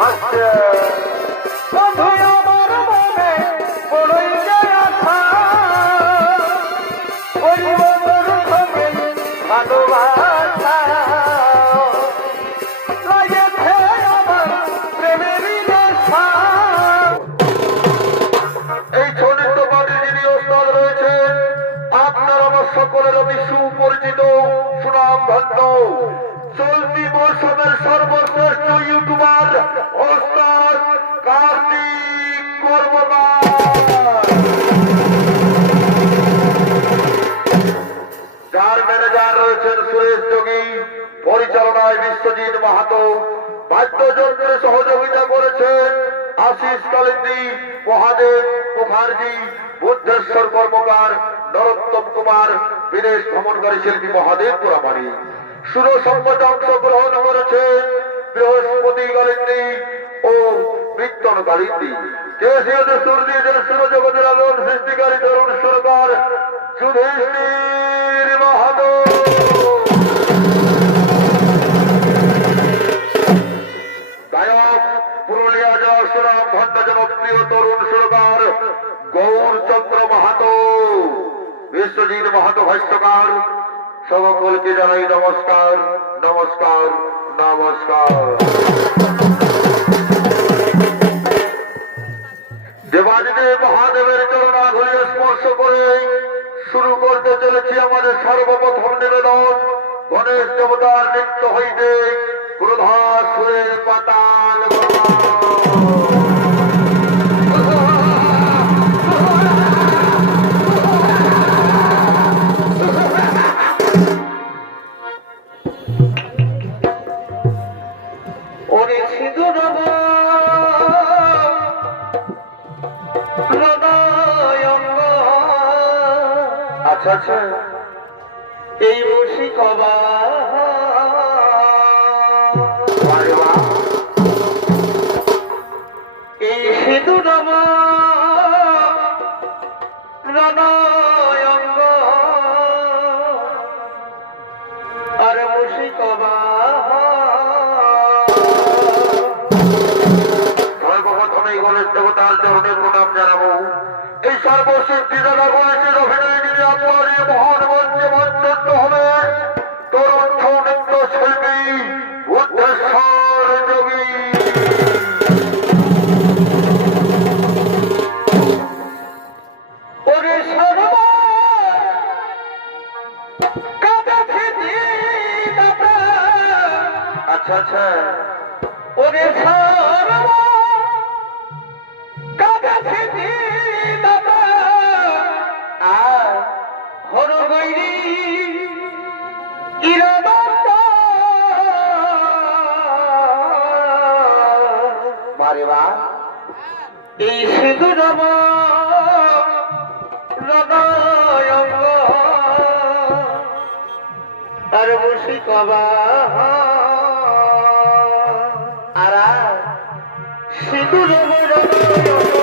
হাসছে বন্ধু আমার মনে বড়ই যে আশা ওই বন্ধুর সঙ্গে ভালোবাসা লাগেছে আমার প্রেমেরই নেশা। এই চলিত মাটির যিনি ওস্তাদ রয়েছেন আপনার আমার সকলের অতি সুপরিচিত সুনামধন্য চলতি মৌসুমের সর্বশ্রেষ্ঠ ইউটিউবার ওস্তাদ কার্তিক কর্মকার, যার ম্যানেজার রয়েছেন সুরেশ যোগী, পরিচালনায় বিশ্বজিৎ মাহাতো, বাদ্যযন্ত্রে সহযোগিতা করেছেন আশিস কালিন্দী, মহাদেব মুখার্জি, বুদ্ধেশ্বর কর্মকার, নরোত্তম কুমার, বিদেশ ভ্রমণকারী শিল্পী মহাদেব পুরামানি। সুর সম্পদে অংশগ্রহণ করেছেন বৃহস্পতি কালিন্দী ও বিত্তন কালিন্দী। কেশিয়তে সুর দিয়েছেন সুরজগতের আলোর সৃষ্টিকারী তরুণ সুরকার যুধিষ্ঠির মাহাতো। গায়ক পুরুলিয়া জেলার সুনাম ধন্য জনপ্রিয় তরুণ সুরকার গৌরচন্দ্র মাহাতো, বিশ্বজিৎ মাহাতো ভাষ্যকার। সকলকে জানাই নমস্কার, নমস্কার, নমস্কার। দেবাদিদেব মহাদেবের চরণাধুলি স্পর্শ করে শুরু করতে চলেছি আমাদের সর্বপ্রথম নিবেদন গণেশ দেবতার নৃত্য হইতে ক্রোধাসুরের পাতাল আচ্ছা আচ্ছা এই মুশিকবা এই সিঁদুরব রণয়ঙ্গ আর মুশিকবা সর্বপ্রথমে গণেশ দেবতার চরণে প্রণাম জানাবো। এই সর্বশক্তি দাদা বলেছেন অভিনয় যিনি আপনার এই মহান মঞ্চে মঞ্চস্থ হবে তরুণ নৃত্য শিল্পী বুদ্ধেশ্বর যোগী। আচ্ছা আচ্ছা ওরে এই সিঁদুরব রণয়ঙ্গ আর মুশিকবা আর সিঁদুরব রণয়ঙ্গ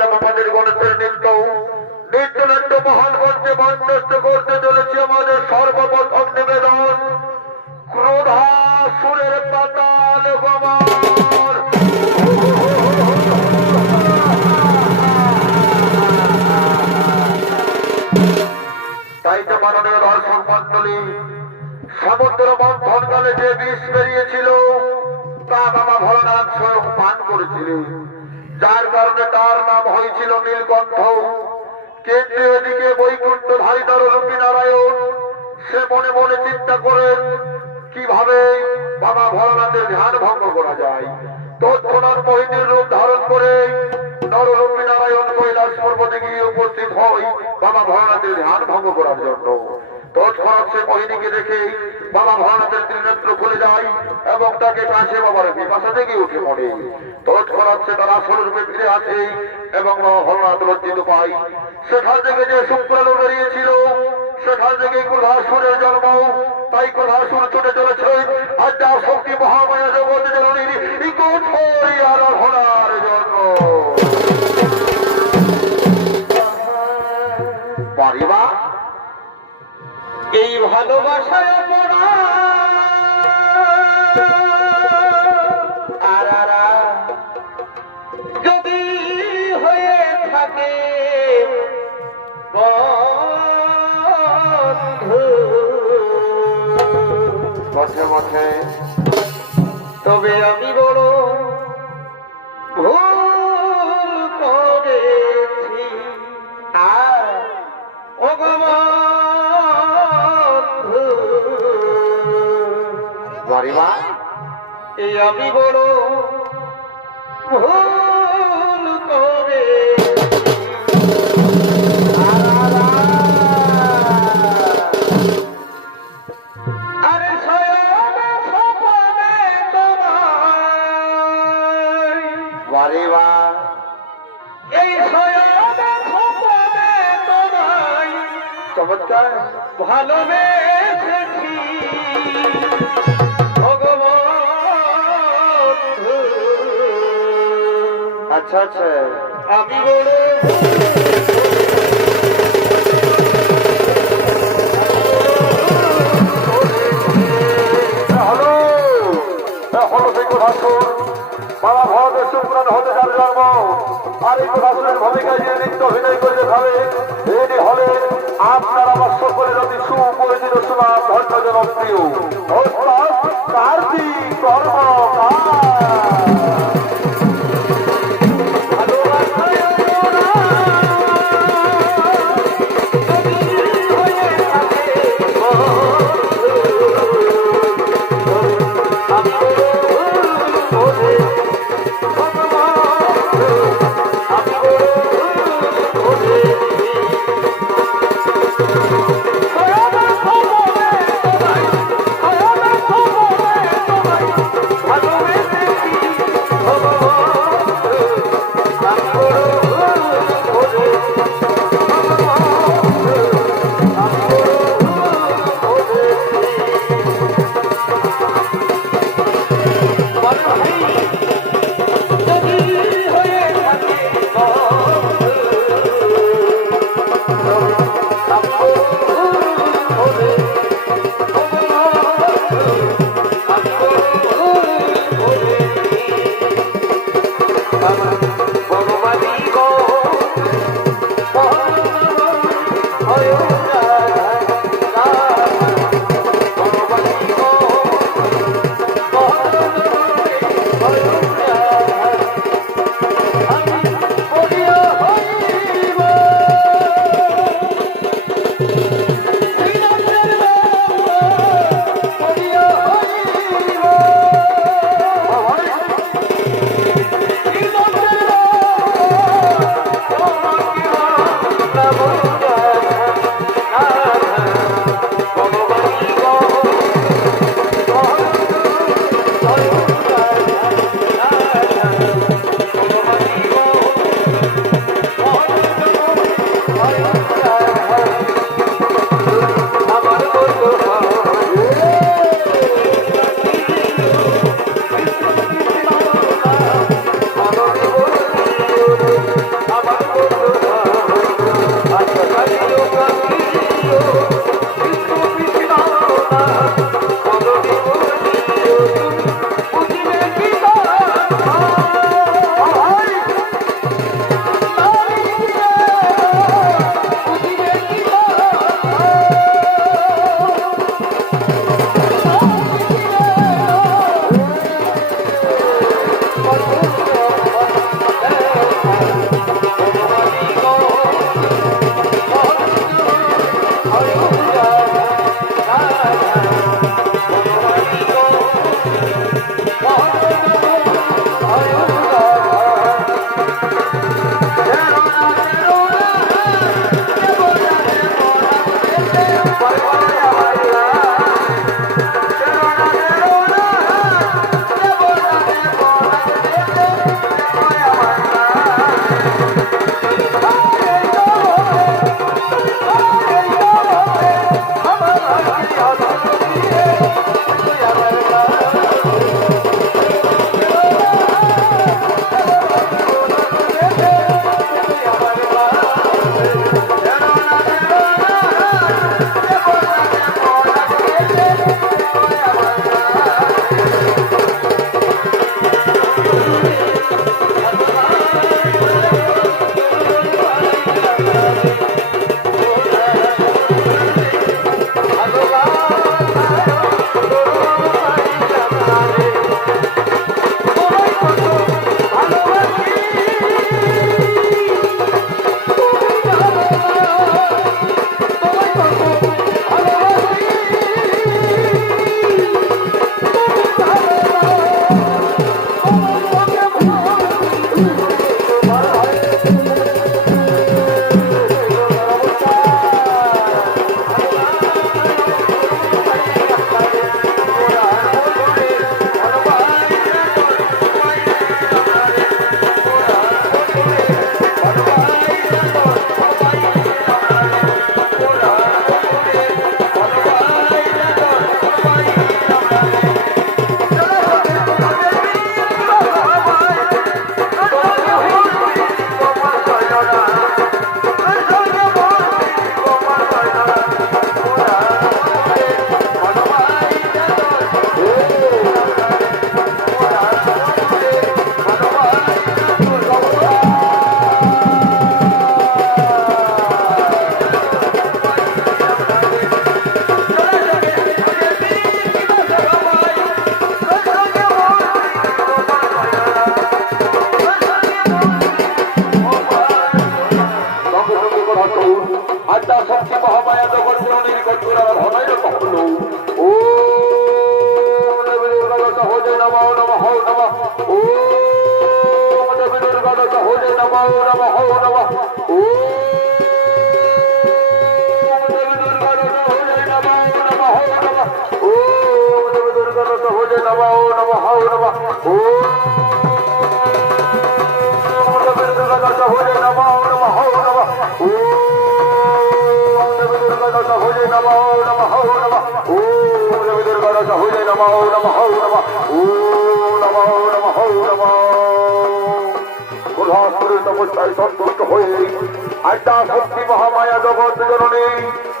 করলাম আমাদের গণেশের নৃত্য। নৃত্যনাট্য মহান মঞ্চে মঞ্চস্থ করতে চলেছি আমাদের সর্বপ্রথম নিবেদন ক্রোধাসুরের পাতাল গমন। তাই তো মাননীয় দর্শক মন্ডলী, সমুদ্র মন্থন কালে যে বিষ বেরিয়েছিল তা বাবা ভোলানাথ স্বয়ং পান করেছিলেন, যার কারণে তার নাম হয়েছিল নীলকণ্ঠ। কেন্দ্রীয় দিকে বৈকুণ্ঠ ধারী নররূপী নারায়ণ সে মনে মনে চিন্তা করেন কিভাবে বাবা ভোলানাথের ধ্যান ভঙ্গ করা যায়। তৎক্ষণাৎ মোহিনীর রূপ ধারণ করে নররূপী নারায়ণ কৈলাস পর্বতে গিয়ে উপস্থিত হয় বাবা ভোলানাথের ধ্যান ভঙ্গ করার জন্য। তৎক্ষণাৎ সে মোহিনীকে দেখে বাবা ভোলানাথের ত্রিনেত্র খুলে যায় এবং তাকে কাছে বাবার পিপাসা থেকে উঠে পড়ে। তৎক্ষণাৎ সে তার আসল রূপে ফিরে আসে এবং বাবা ভোলানাথ লজ্জিত পায়। সেখান থেকে যে শুক্রালু বেরিয়েছিল সেখান থেকে ক্রোধাসুরের জন্ম। তাই ক্রোধাসুর ছুটে চলেছে আদ্যা শক্তি মহামায়া জগৎ জননীর কঠোর আরাধনার জন্য। পারিবা এই ভালোবাসায় পড়া আরারা যদি হয়ে থাকে বন্ধু মধ্যে মধ্যে, তবে আমি বড় ভুল করেছি। আর অগমন্ধু পারিবা এই আমি বড় ভুল করেছি। আরে শয়ন স্বপ্নে তোমায়, পারিবা এই শয়ন স্বপ্নে তোমায় চমৎকার ভালোবেসেছি ভগবন্ধু। আচ্ছা আচ্ছা আমি বড় হলো হলো সেই ক্রোধাসুর বাবা ভরতের শুক্রান হতে যার জন্ম। আর এই ক্রোধাসুরের ভূমিকায় যে নৃত্য অভিনয় করে দেখাবে এটি হলে আপনার আমার সকলের অতি সুপরিচিত সুনাম ধন্য জনপ্রিয় কার্তিক কর্মকার। ভালোবেসে আটা শক্তি মহামায়া জগৎ জননী নিকট করে আমার হনাই হলো। ও দেবী দুর্গা দশা হো জয় নমঃ নমঃ নমঃ। ও দেবী দুর্গা দশা হো জয় নমঃ নমঃ নমঃ। ও দেবী দুর্গা দশা হো জয় নমঃ নমঃ নমঃ। ও দেবী দুর্গা দশা হো জয় নমঃ নমঃ নমঃ। ও দেবী দুর্গা দশা হো জয় নমঃ নমঃ নমঃ। ও দেবী দুর্গা দশা হো জয় নমঃ নমঃ নমঃ। ও দেবী দুর্গা দশা হো জয় নমঃ নমঃ নমঃ। ও নমঃ নমঃ নমঃ। কোলাহলের তপস্যায় সন্তুষ্ট হয়ে আটা শক্তি মহামায়া জগৎ জননী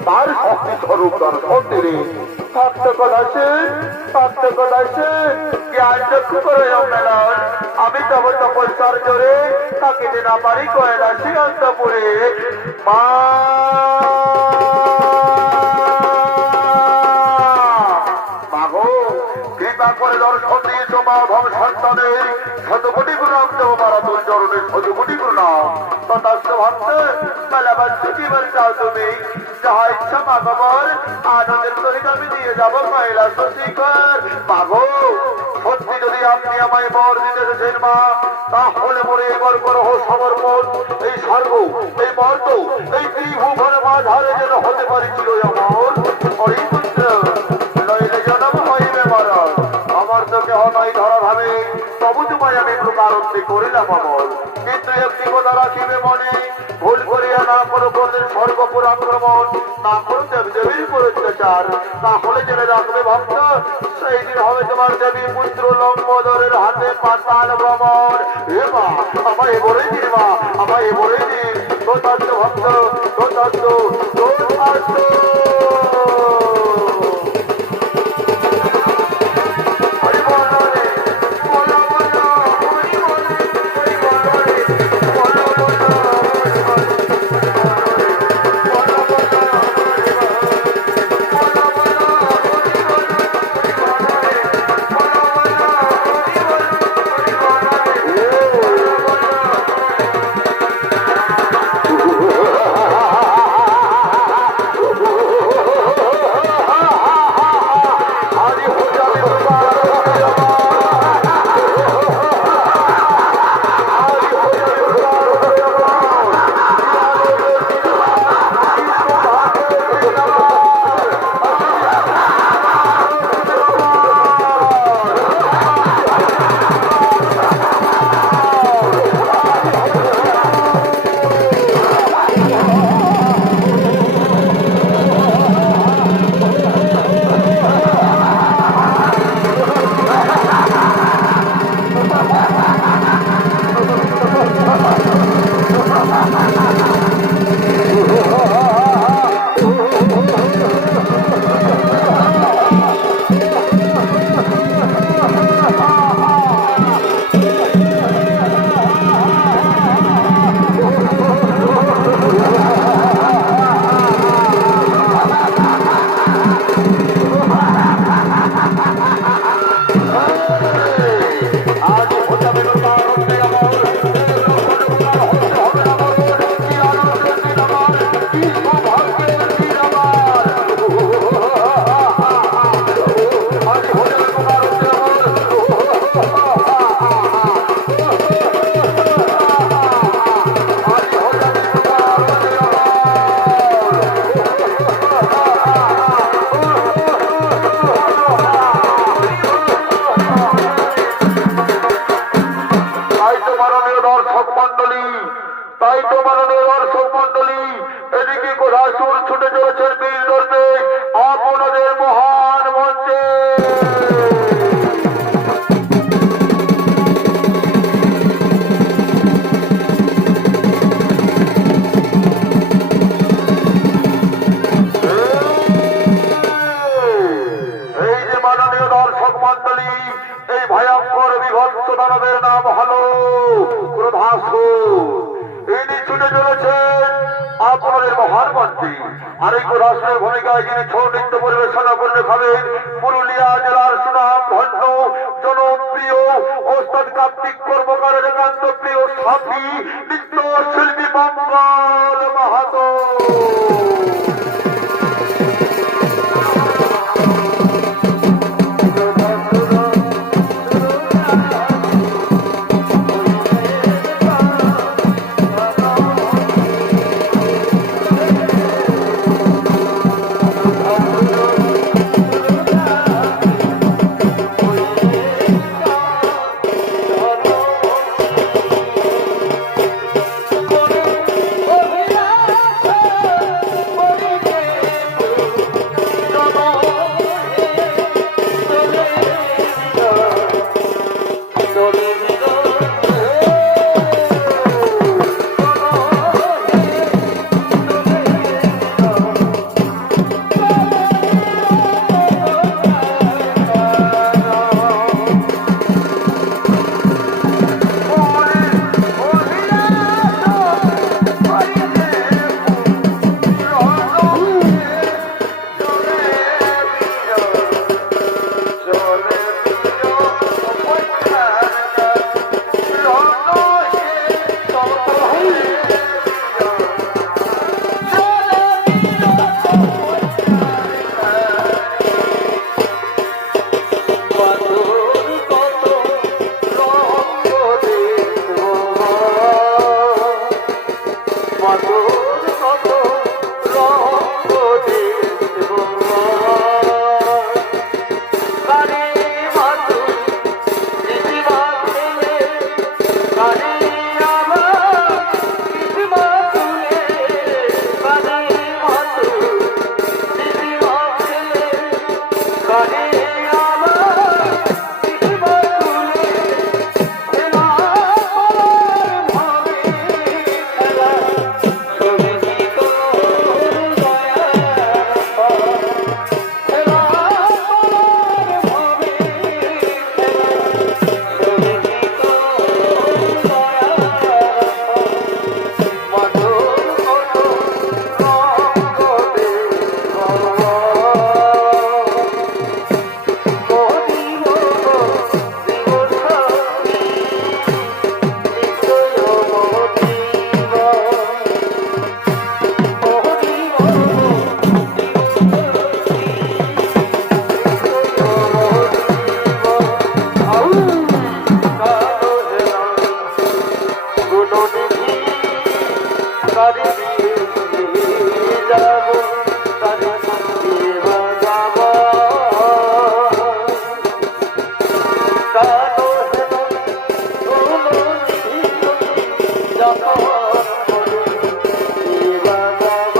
তার শক্তি স্বরূপ তার মন্দিরে থাকতে কথাছে জ্ঞান চক্ষু করে মেলান। আমি তব তপস্যার জোরে তাকে যে না পারি কয়লাসী অন্তপুরে মা মাগো কৃপা করে দর্শন দিয়েছ মা ভব সন্তানের শতকোটি প্রণাম দেব মারাতুল চরণের শতকোটি প্রণাম। তথাস্থ ভক্ত মেলাবাচ্য জীবন চাও তুমি যাহা ইচ্ছা মাগবর আনন্দের সহিত আমি দিয়ে যাব কৈলাস শিখর। মাগো সত্যি যদি আপনি আমায় বর দিতে এসেছেন মা তাহলে মরে এবার করহ সমর্পণ। এই স্বর্গ এই মর্ত এই ত্রিভুবন মাঝারে যেন হতে পারিছিল আমার হরিপুত্র নইলে জনম হইবে মরণ। আমার তো কেহ নাই ধরা ভাবে তবু তোমায় আমি প্রকারন্তি করিলাম অমল। কিন্তু একটি কথা রাখিবে মনে ভুল করিয়া না করো করলেন স্বর্গপুর আক্রমণ না করো দেবদেবীর উপর অত্যাচার। তাহলে জেনে রাখবে ভক্ত সেই দিন হবে তোমার দেবী পুত্র লম্বোদরের হাতে পাতাল ভ্রমণ। হে মা আমায় বলেই দিন মা আমায় বলেই দিন। তথাস্থ ভক্ত তথাস্থ তথাস্থ। আপনাদের মহান মন্ত্রী আরেক রাষ্ট্রের ভূমিকায় যিনি ছৌ নৃত্য পরিবেশনা করলে ভাবেন পুরুলিয়া জেলার সুনাম ধন্য জনপ্রিয় ওস্তাদ কার্তিক কর্মকারের একান্ত প্রিয় সাথী নৃত্য শিল্পী মঙ্গল মাহাতো। তারি দিয়ে যাব তারি দিয়ে যাব কালো হেন কোনো যখন দিয়ে যাব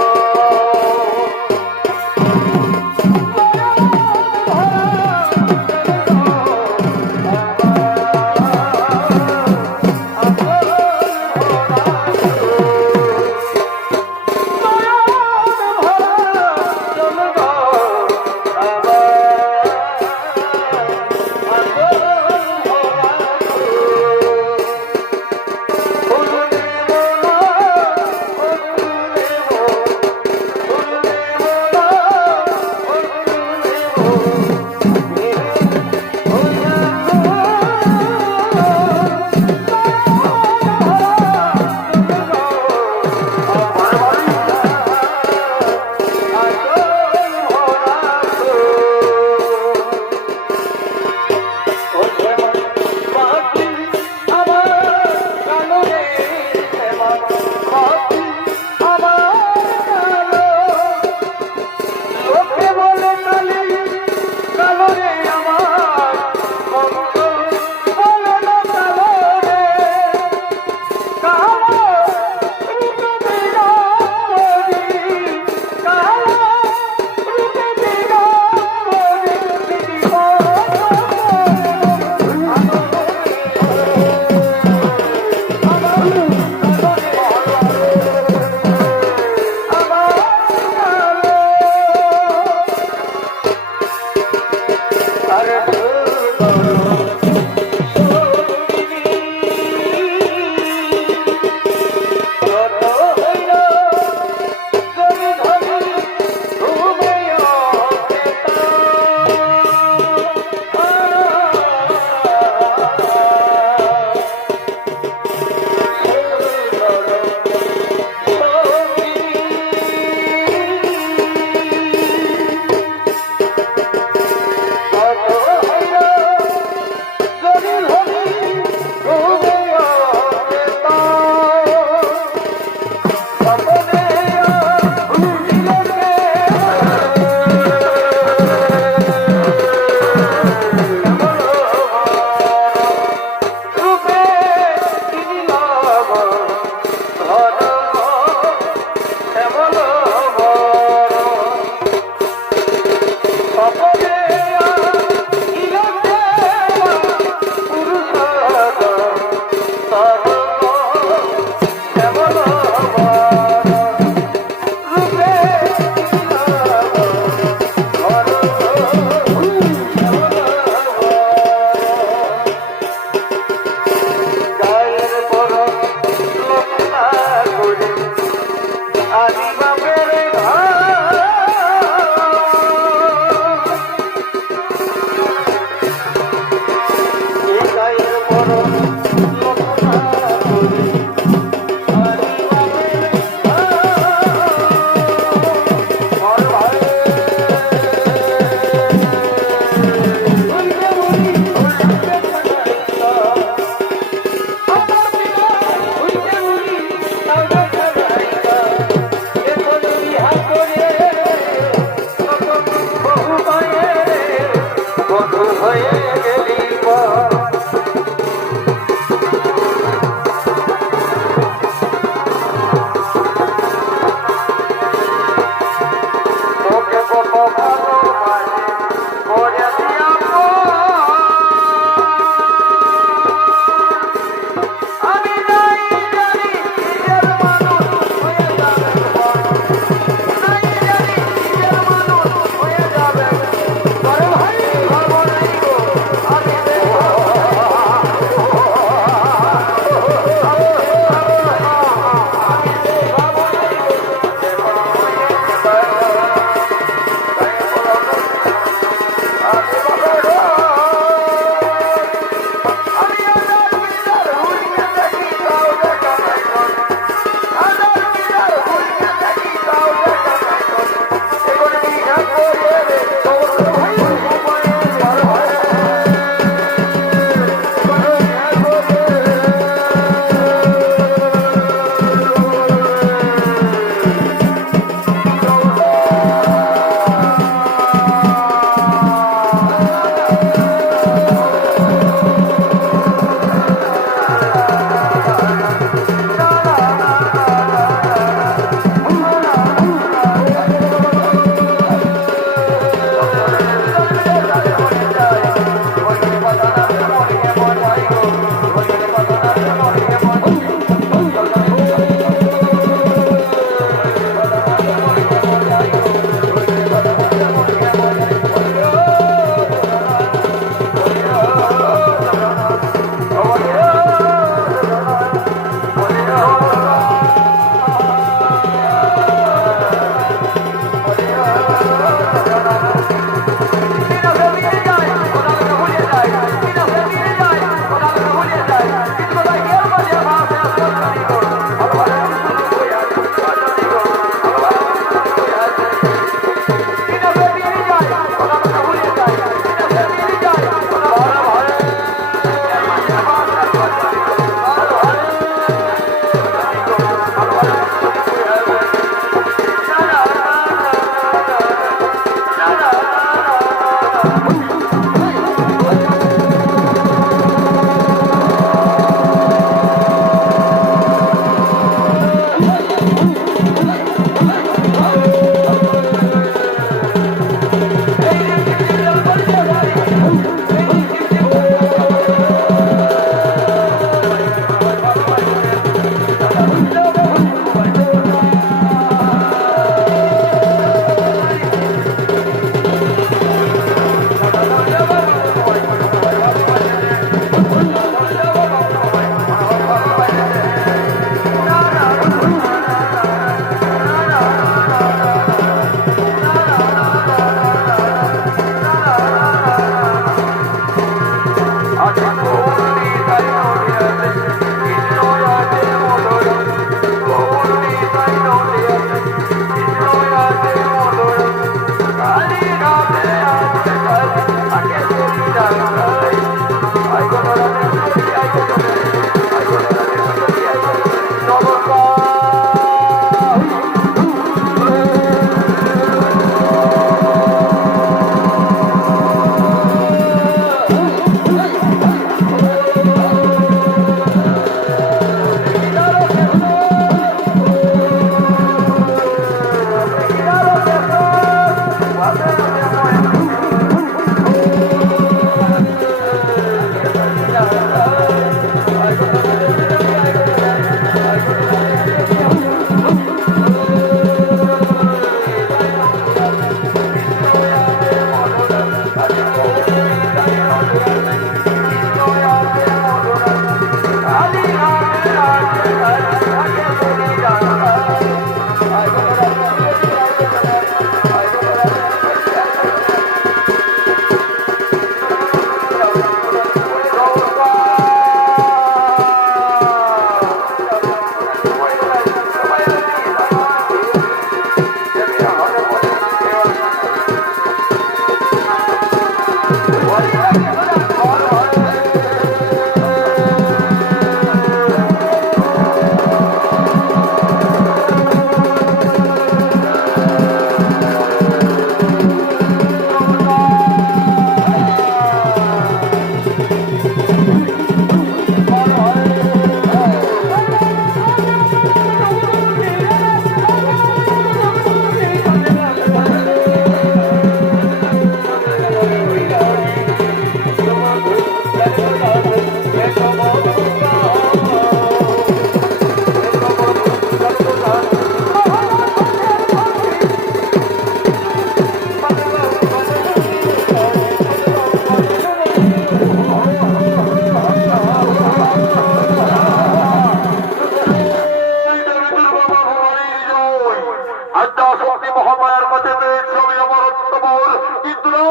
মোর, কিন্তু না,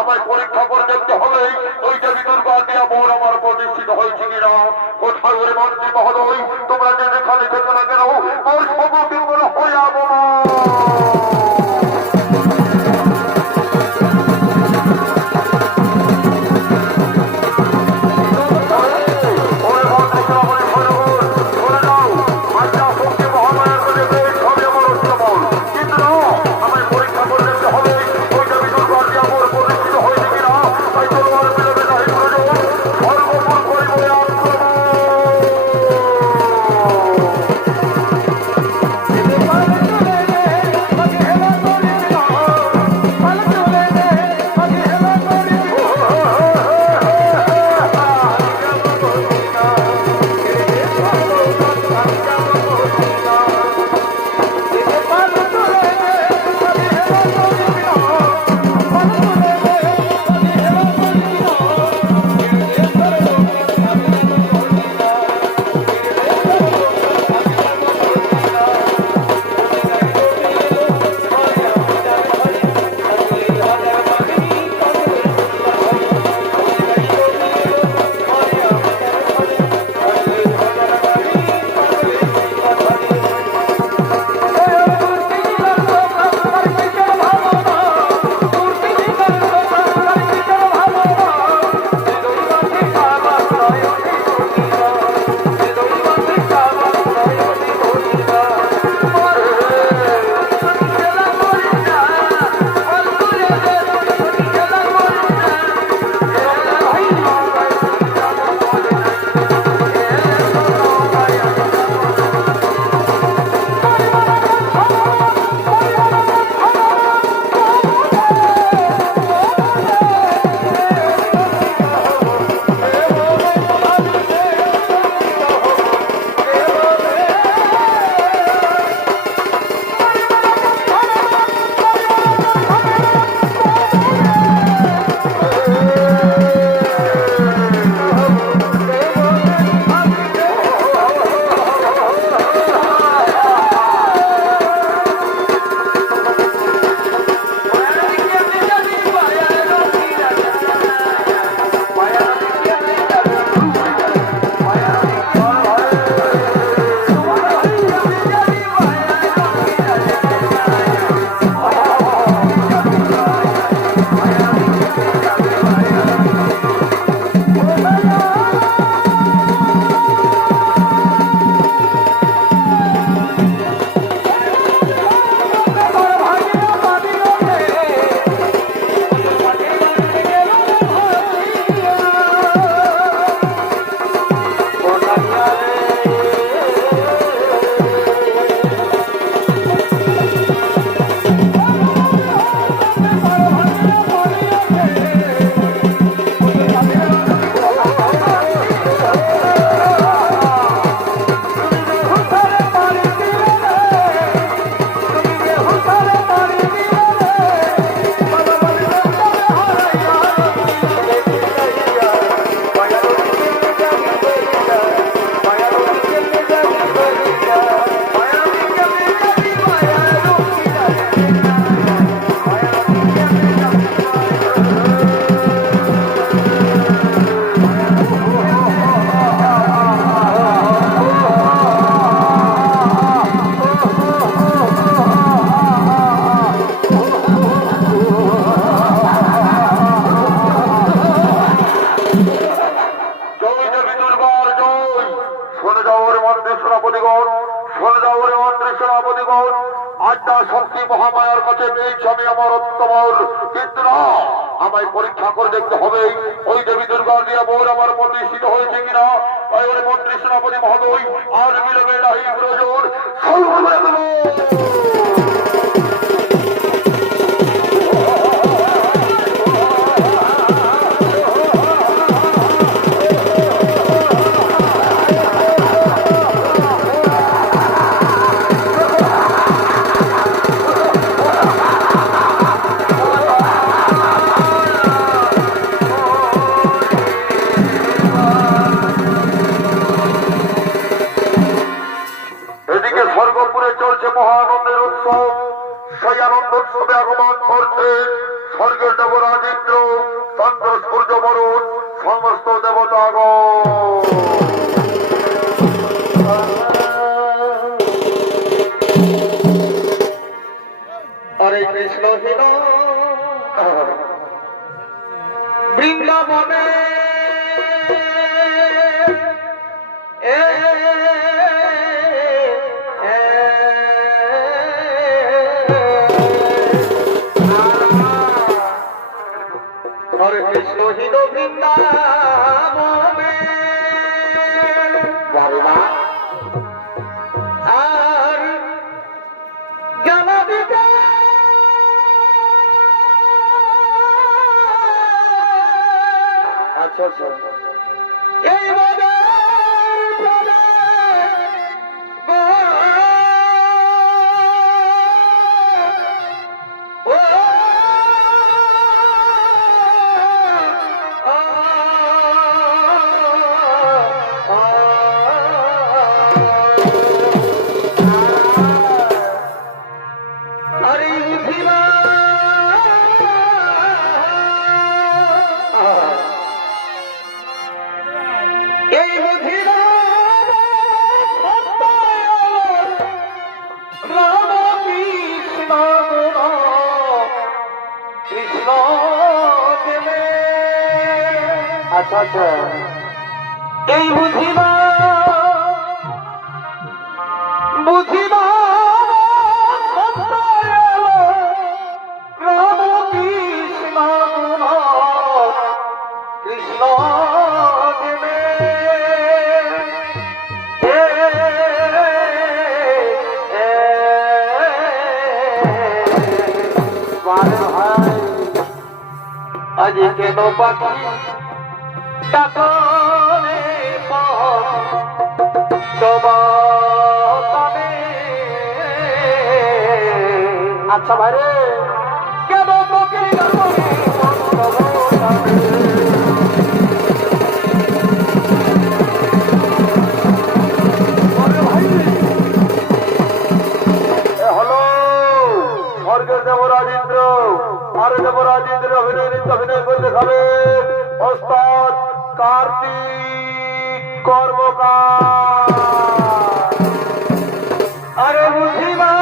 আমায় পরীক্ষা করে দেখতে হবে ওই দেবী দুর্গা দিয়া মোর আমার প্রতিষ্ঠিত হয়েছে কিনা। কোথায় ওরে মন্ত্রী মহোদয়, তোমরা যে যেখানে থেকে না কেন মোর সম্মুখীন হয়ে যাবো না। শক্তি মহামায়ার কাছে পেয়েছি আমি আমার অত্তমর, কিন্তু না, আমায় পরীক্ষা করে দেখতে হবে ওই দেবী দুর্গা দিয়া বোর আমার প্রতিষ্ঠিত হয়েছে কিনা। তাই ওই মন্ত্রী সেনাপতি মহোদয় আর বিলম্বে নাহি প্রয়োজন, সেই আনন্দ উৎসবে আগমন করতে স্বর্গের দেবরাজ ইন্দ্র, চন্দ্র সূর্য বরুণ, সমস্ত দেবতাগণ। হরে কৃষ্ণ হীন বৃন্দাবনে এ হরে কৃষ্ণ হীন বৃন্দাবনে আর জ্ঞানা দিতে আচ্ছা আচ্ছা, এই মনের প্রাণে ও আরে বুঝিবা এই বুঝিবা রাম কৃষ্ণ কৃষ্ণ দেবে। আচ্ছা আচ্ছা, এই বুঝিবা বুঝিবা রাম কৃষ্ণ কৃষ্ণ দেবে। আজ কেন পাখি টাকরে পাবে। আচ্ছা ভাই রে, কেন পাখি হলো স্বর্গের দেবরাজ ইন্দ্র, আর দেবরাজ ইন্দ্র অভিনয় করে দেখাবে ওস্তাদ কার্তিক কর্মকার। আরে বুঝিবা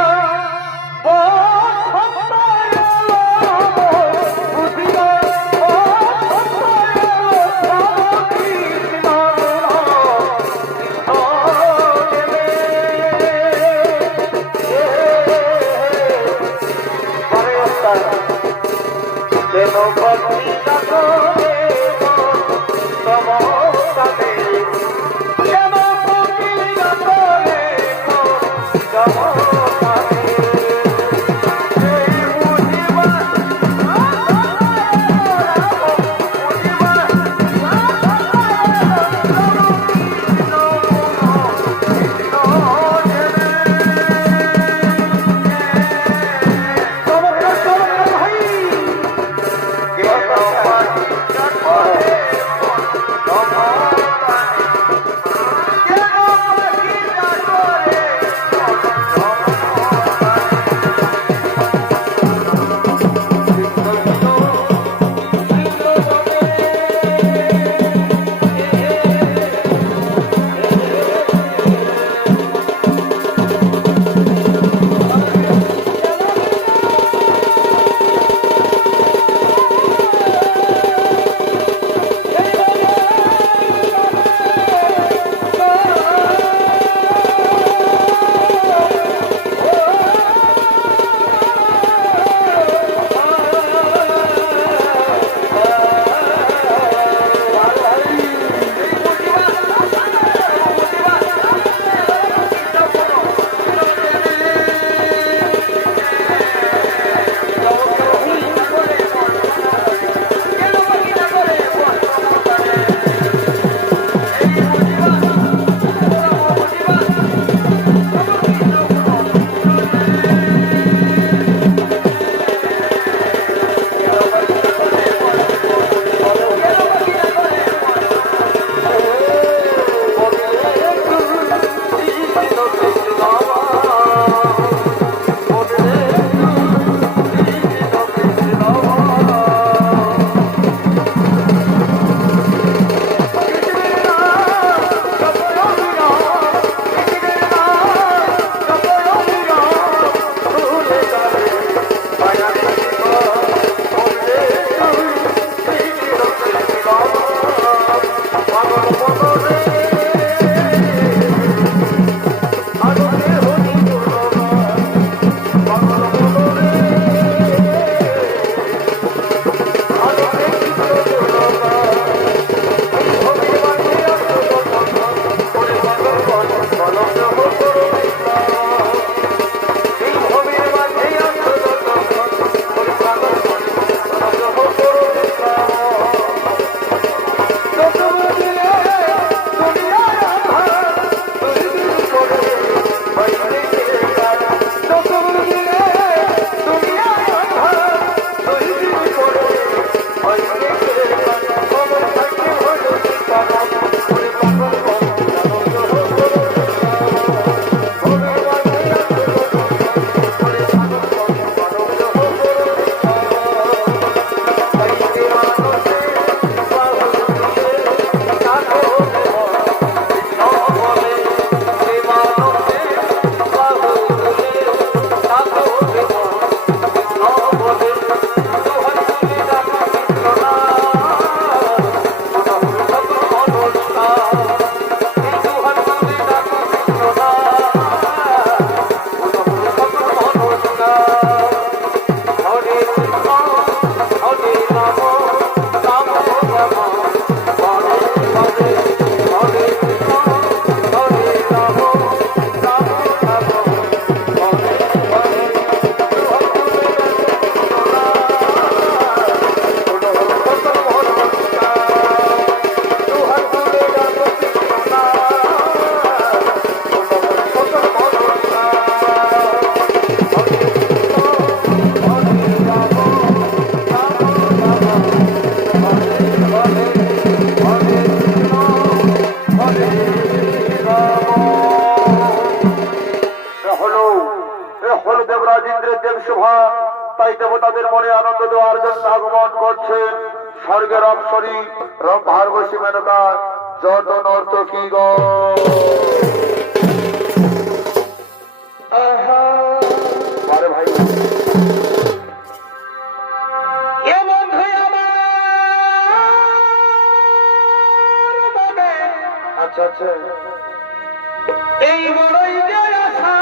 যুবরাজ ইন্দ্রের দেব শোভা, তাই দেবতাদের মনে আনন্দ দেওয়ার জন্য আগমন করছেন স্বর্গের অপসরী রম্ভার্বশী মেনকা যত নর্তকী আরে ভাই এ বন্ধু আমার মনে আচ্ছা আচ্ছা এই বড়ই যে আশা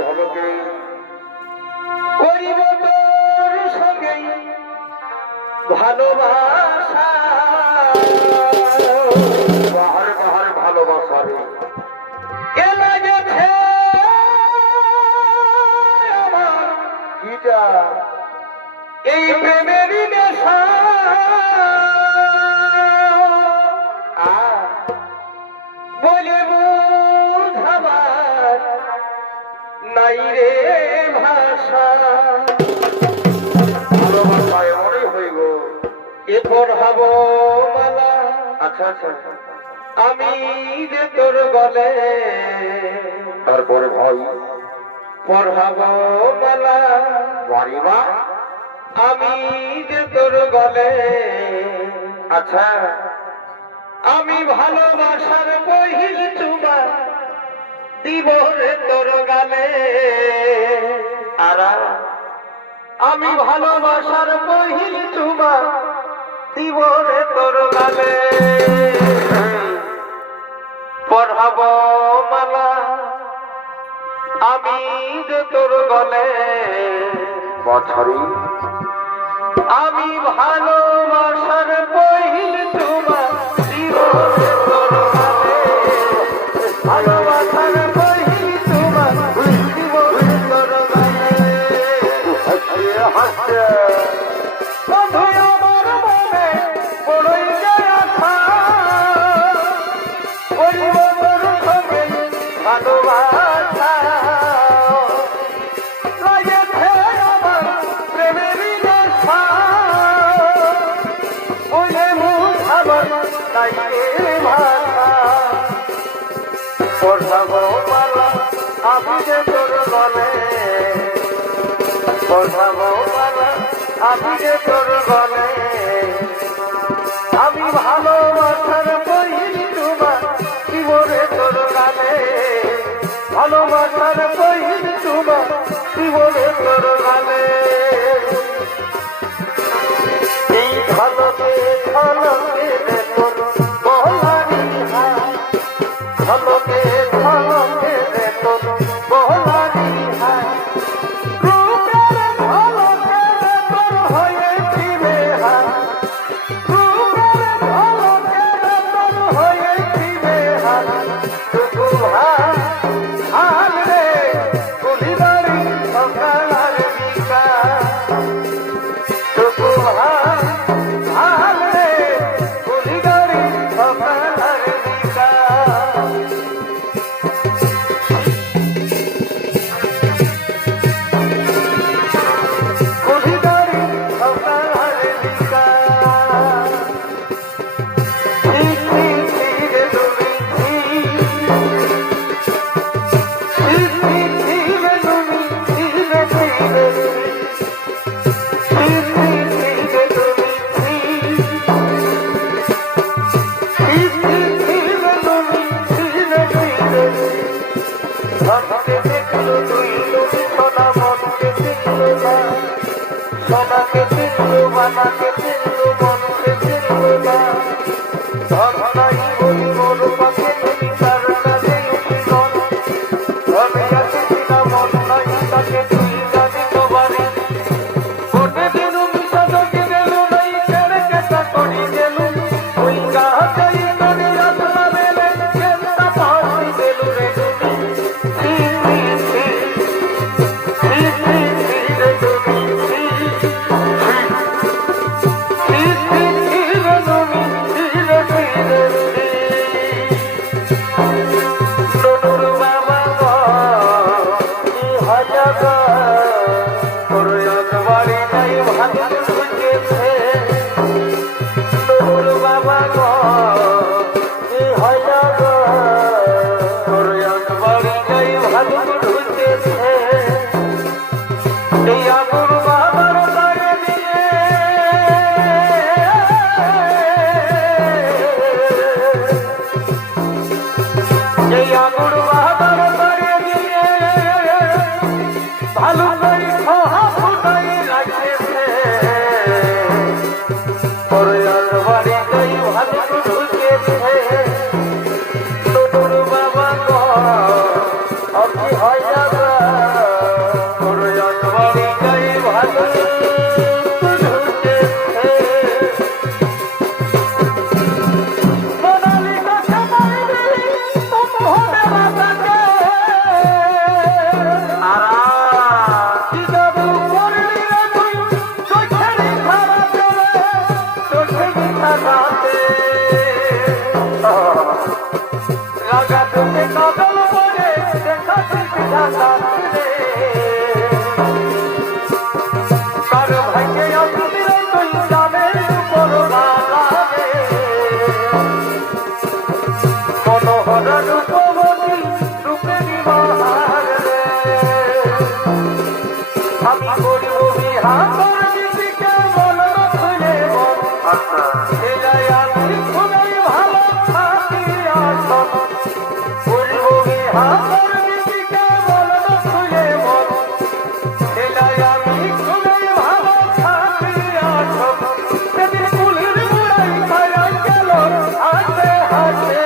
হবে কি করিব তোর সঙ্গে ভালোবাসা বাহারে বাহারে ভালোবাসা রে এ লাগেছে আমার কিটা এই প্রেমেরই নেশা বলে বুঝাবার নাই রে ভাষা ভালোবাসা এমনই হয়ে গো এরপর হব মালা আচ্ছা আচ্ছা আমি যে তোর গলে তারপরে ভাই পড়াব মালা বাড়িমা আমি যে তোর গলে আচ্ছা আমি ভালোবাসার পহিল চুমা দিব রে তোর গালে আর আমি ভালোবাসার পহিল চুমা দিব রে তোর গালে পড়াব মালা আমি যে তোর গলে বছরই আমি ভালোবাসার পহিল চুমা দিব রে তোর গালে ভালোবাসার পহিল চুমা দিব রে তোর গালে হাসছে বন্ধু আমার মনে বড়ই যে আশা করিব তোর সঙ্গে ভালোবাসা লাগেছে আমার প্রেমেরই নেশা বলে বুঝাবার নাই রে ভাষা পড়াবো মালা আমি যে তোর গলে পড়াবো মালা আমি যে তোর গলে আমি ভালোবাসার পহিল চুমা জীবনে তোর গালে ভালোবাসার পহিল চুমা জীবনে তোর গালে এই ভালোকে ভালোকে তোর বলারি হায় ভালোকে ভালোকে তোর বলারি হায় রূপের ভালোকে তোর হয়েছি রে হায় রূপের ভালোকে তোর হয়েছি রে হায় টুকু হায় হাল রে কুলিবাড়ি সকাল বিকা টুকু হায় হাল রে কুলিবাড়ি সকাল বিকা কুলিবাড়ি সকাল বিকা ধীরে তুমি ধীরে তুমি ধীরে ধীরে সোনাকে চিনলো বানাকে চিনলো মনকে চিনলো না ধনাই বলি মোর পাখে তুমি তার কাছে উঠিল ধনে আছে কিনা মন নাই তাকে তুই জানি তো বাড়ি কোটে দিনু মিশা যোগে গেলু নাই কেড়ে কেটা করি গেলু ওই কাহাই করি আসলা মেলে কেনটা পাহাড়ি গেলু রে তুমি ঠাকুর বাহাদুর বাড়ি দিয়ে ভালো করে খাওয়া ফুটাই রাখেছে পরের বাড়ি যাই ভালো ঢুকেছে তোর বাবা গো অতি হয় যাবে পরের বাড়ি যাই ভালো ঢুকেছে সোনালিকা সবাই হবে মাতাকে কি যাবো করলি রে তুই চোখের খারাপ চলে চোখের খারাপে লাগা তোকে কাজল পরে দেখাচ্ছি বিধাতা রে কার ভাইকে আসবি রে তুই জানের উপর বাগানে মনোহর রূপবতী রূপে নিবাহার রে আমি করিব বিহার দিদিকে মন খুলে মন এলাই আমি খুবই ভালো থাকি আসন করিব বিহার দিদিকে মন খুলে মন এলাই আমি খুবই ভালো থাকি আসন সেদিন কুলির মুড়াই খায়া গেল হাসে হাসে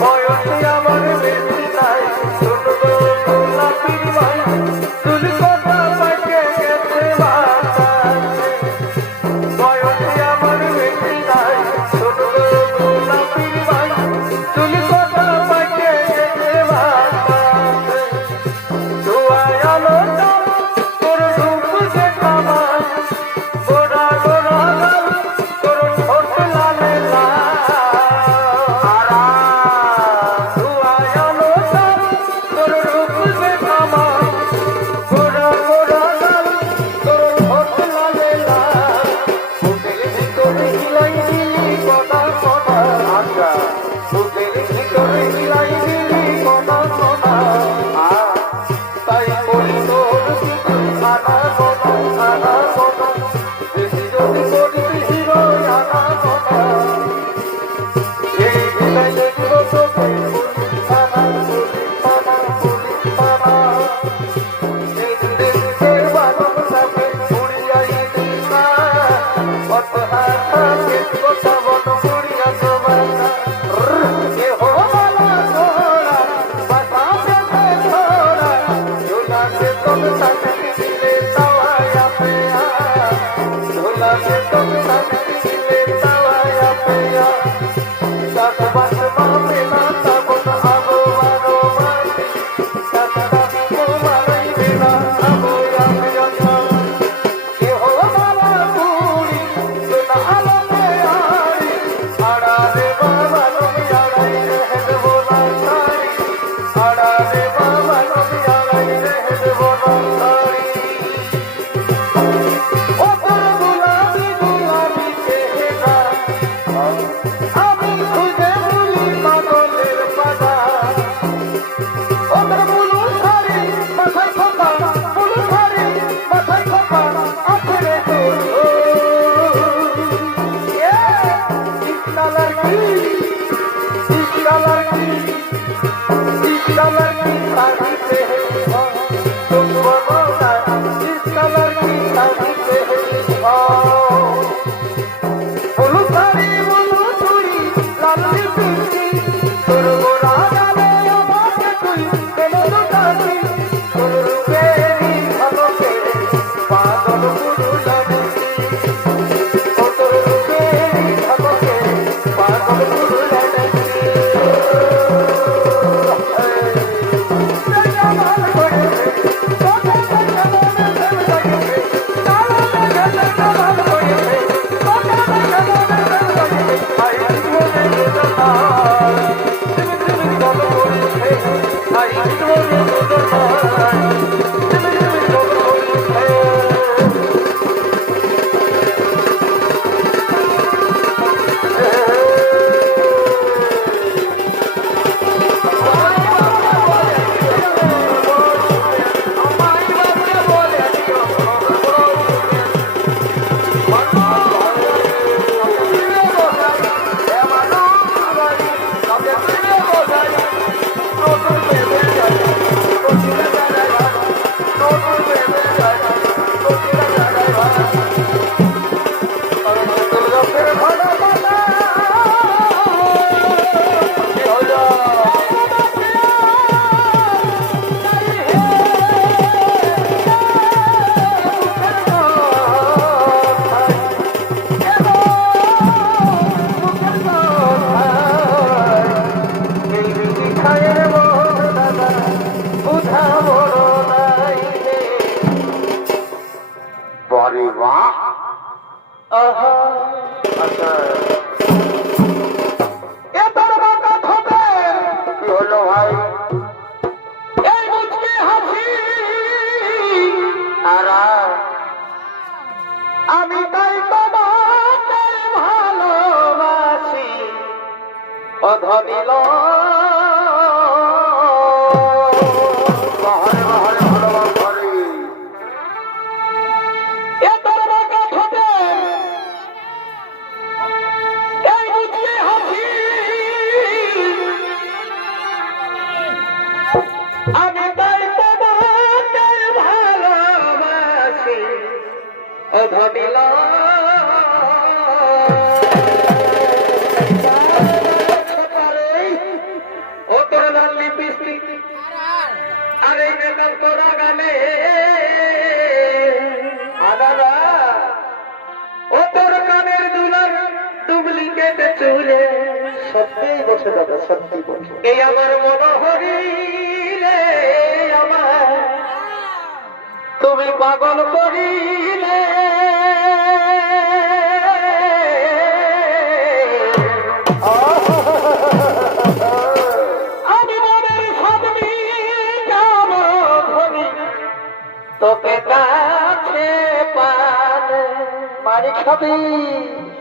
বয়সে আমার বেশি নাই শুনবো গোলাপির ভাই তুলি কথা পাকে গেছে বাতাসে বয়সে আমার বেশি নাই শুনবো গোলাপির ভাই তুলি কথা পাকে গেছে বাতাসে ধোয়ায় আলো চাল তোর রূপ যে কামাল গোড়া গোড়া লাল তোর ঠোঁট লালে লাল ধোয়ায় আলো চাল তোর রূপ যে কামাল গোড়া গোড়া লাল তোর ঠোঁট লালে লাল বুকের ভিতরে হিলাই দিলি কটা কটা আচ্ছা বুকের ভিতরে হিলাই দিলি কটা কটা তাই করি তোর কিছু আনা গোনা বেশি যদি করিস হিরো আনা গোনা এই দিলাই দেখব তোকে পুলিশ থানা দেখতে বালক তাকে উড়িয়াই দিনা অত হাতে কথা বন উড়িয়া সবানা এ হো বালা ঘোড়া বাতাসে ঘোড়া ঝুলাকে তোকে সাথে দিলে তাওয়া পেয়া ঝুলাকে তোকে সাথে দিলে তাওয়া পেয়া সাত বাস মামে না তখন আবো আরো মাটি সাত দাবি তোমারই বিনা আবো আমি জানা এ হো বালা বুড়ি তোনা আলোকে আড়ি আড়া রে বাবা নবী আড়াই রে দেবো না সারি আড়া রে বাবা নবী আড়াই রে দেবো না সারি ও তোর গুলাবি গুলাবি চেহারা আমি খুঁজে বলি পাগলের পাগা ও তোর বুলু শাড়ি মাথায় খোপা বুলু শাড়ি মাথায় খোপা আছড়ে তোর ইসকা লড়কি ইসকা লড়কি ইসকা লড়কি শাদি पे है तुम बनोगा इसका लड़की शादी पे है बुलु শাড়ি বুলু চুড়ি লাল লিপস্টিক তোর গোরা গালে আমাকে তুই কেন লুটাবি তোর রূপেরই ঝলকে পাগল বুলু লাগছি ও তোর রূপেরই ঝলকে পাগল বুলু লাগছি ধনিল বাহারে বাহারে ভগবান বাহারে এ তোর বাঁকা ঠোঁটে এই মুচকি হাসি আমি তাই তোমাকে ভালোবাসি ও ধনিল ও তোর লাল লিপস্টিক আর এই মেকআপ তোরা গানে আদাদা ও তোর কানের দুলার ডুপ্লিকেট চুলে সত্যি বসে দাদা সত্যি বসে এই আমার মনোহরি রে আমার তুমি পাগল করিলে আমি মনের স্বামী ধরি তোকে কাছে পানি খাবি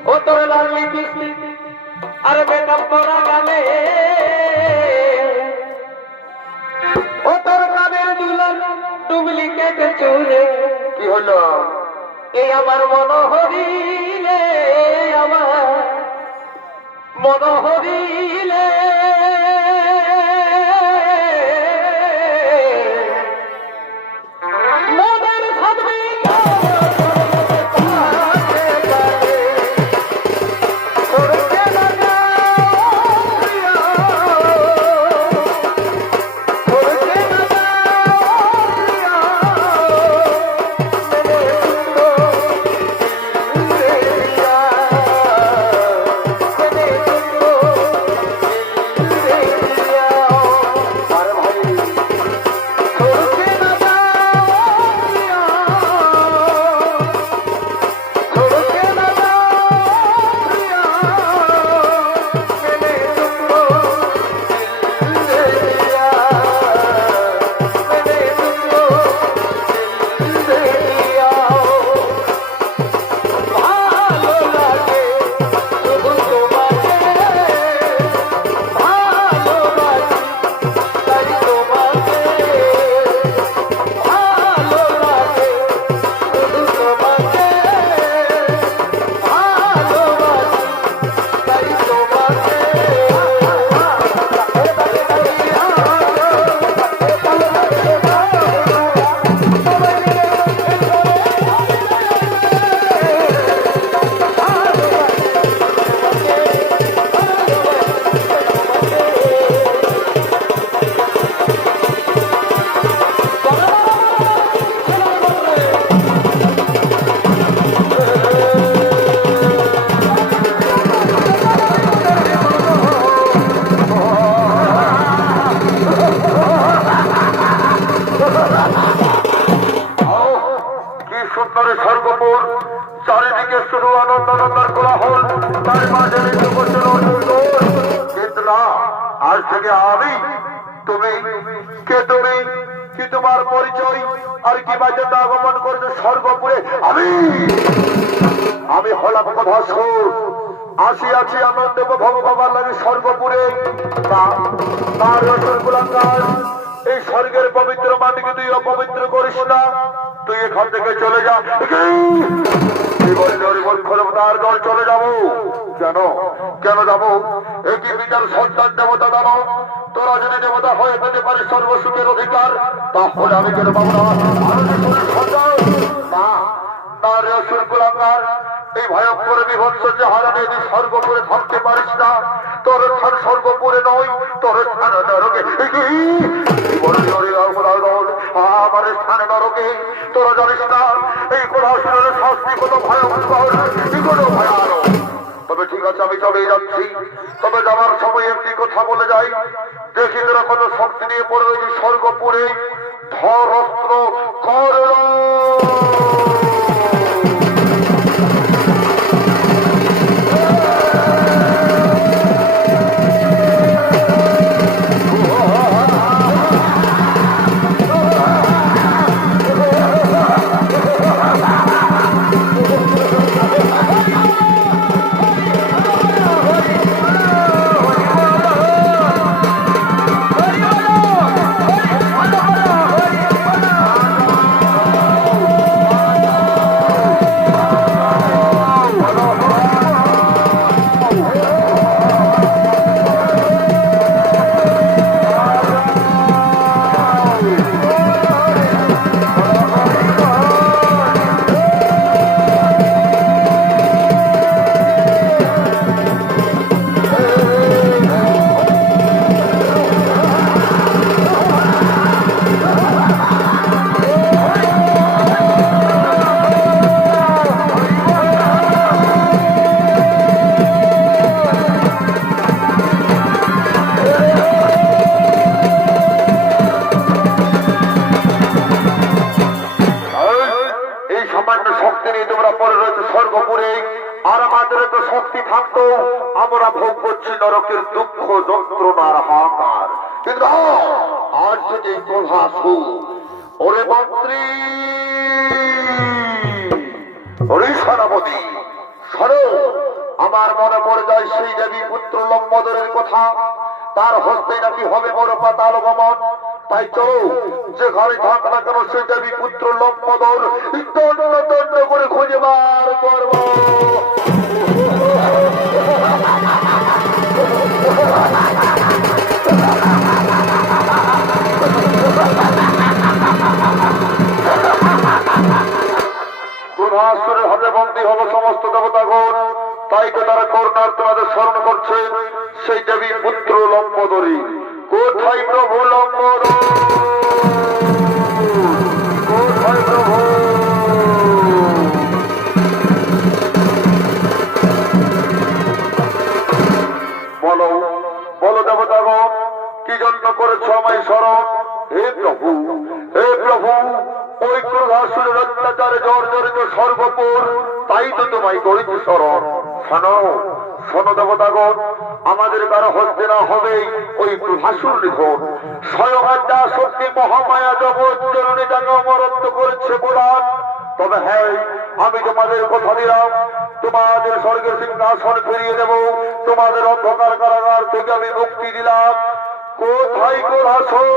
ও তোর লাল লিপস্টিক আর মেকআপ করা গালে ও তোর কানের দুলাল ডুপ্লিকেট চুলে কি হলো এই আমার মনোহরিলে আমার মনোহরিলে মনের সাধবি কি সুন্দর স্বর্গপুর চারিদিকে শুরু আনন্দ আনন্দার কোলাহল তার মাঝে নিজে বসেন কিন্তু না আজ থেকে আমি তুমি কে তুমি কি তোমার পরিচয় আর কি বাজে আগমন করেছে স্বর্গপুরে আমি আমি হলাম কথাসুর আসি আছি আনন্দ উপভোগ করবার লাগে স্বর্গপুরে না তার রসুল কুলাঙ্গার এই স্বর্গের পবিত্র মাটিকে তুই অপবিত্র করিস না তুই এখান থেকে চলে যা তার দল চলে যাবো কেন কেন যাবো একই পিতার সন্তান দেবতা দানো তোরা যদি দেবতা হয়ে পেতে পারে সর্বসুখের অধিকার তাহলে আমি কেন পাবো না না না রসুল কুলাঙ্গার এই ভয়ঙ্কর বিভৎস চেহারা নিয়ে তুই স্বর্গপুরে থাকতে পারিস না তোর স্থান স্বর্গপুরে নয় তোর স্থান নরকে আমার স্থানে নরকে তোরা জানিস না এই কোলাহলের শাস্তি কত ভয়ঙ্কর কি কোনো ভয়ানক তবে ঠিক আছে আমি চলেই যাচ্ছি তবে যাওয়ার সময় একটি কথা বলে যাই দেখি তোরা কত শক্তি নিয়ে পড়ে রয়েছে স্বর্গপুরে ধর অস্ত্র কর নরকের দুঃখ যন্ত্রণার হাহাকার। কিন্তু আর যদি প্রভাসু ওরে মন্ত্রী ওরে সেনাপতি শোনো, আমার মনে পড়ে যায় সেই দেবী পুত্র লম্বোদরের কথা। তার হস্তে নাকি হবে বড় পাতাল গমন। তাই চলো, যেখানে থাক না কেন সেই দেবী পুত্র লম্বোদর দণ্ড দণ্ড করে খুঁজে বার করবো। ক্রোধাসুরের হাতে বন্দী হলো সমস্ত দেবতাগণ। তাই তো তারা করুণার তোমাদের স্মরণ করছে সেই দেবী পুত্র লম্বোদরী। কোথায় প্রভু লম্বোদর, কোথায় প্রভু? বলো বলো দেবতাগণ, কি জন্য করেছ আমায় স্মরণ? হে প্রভু, হে প্রভু, ওই ক্রোধাসুরের অত্যাচারে জর্জরিত সর্বপুর, তাই তো তোমায় করেছি স্মরণ। শোনো শোনো দেবতাগণ, আমাদের কারো হস্তে না হবে ওই ক্রোধাসুর নিধন। স্বয়ং আদ্যা শক্তি মহামায়া জগৎ জননী তাকে অমরত্ব করেছে পুরাণ। তবে হ্যাঁ, আমি তোমাদের কথা দিলাম, তোমাদের স্বর্গের সিংহাসন ফিরিয়ে দেব, তোমাদের অন্ধকার কারাগার থেকে আমি মুক্তি দিলাম। কোথায় ক্রোধাসুর?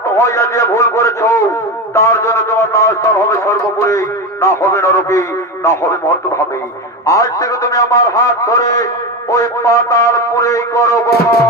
ভক্ত হইয়া যে ভুল করেছ তার জন্য তোমার নাস্তার হবে সর্বপুরে, না হবে নরকে, না হবে মর্তভাবে। আজ থেকে তুমি আমার হাত ধরে ওই পাতালপুরেই করো গমন।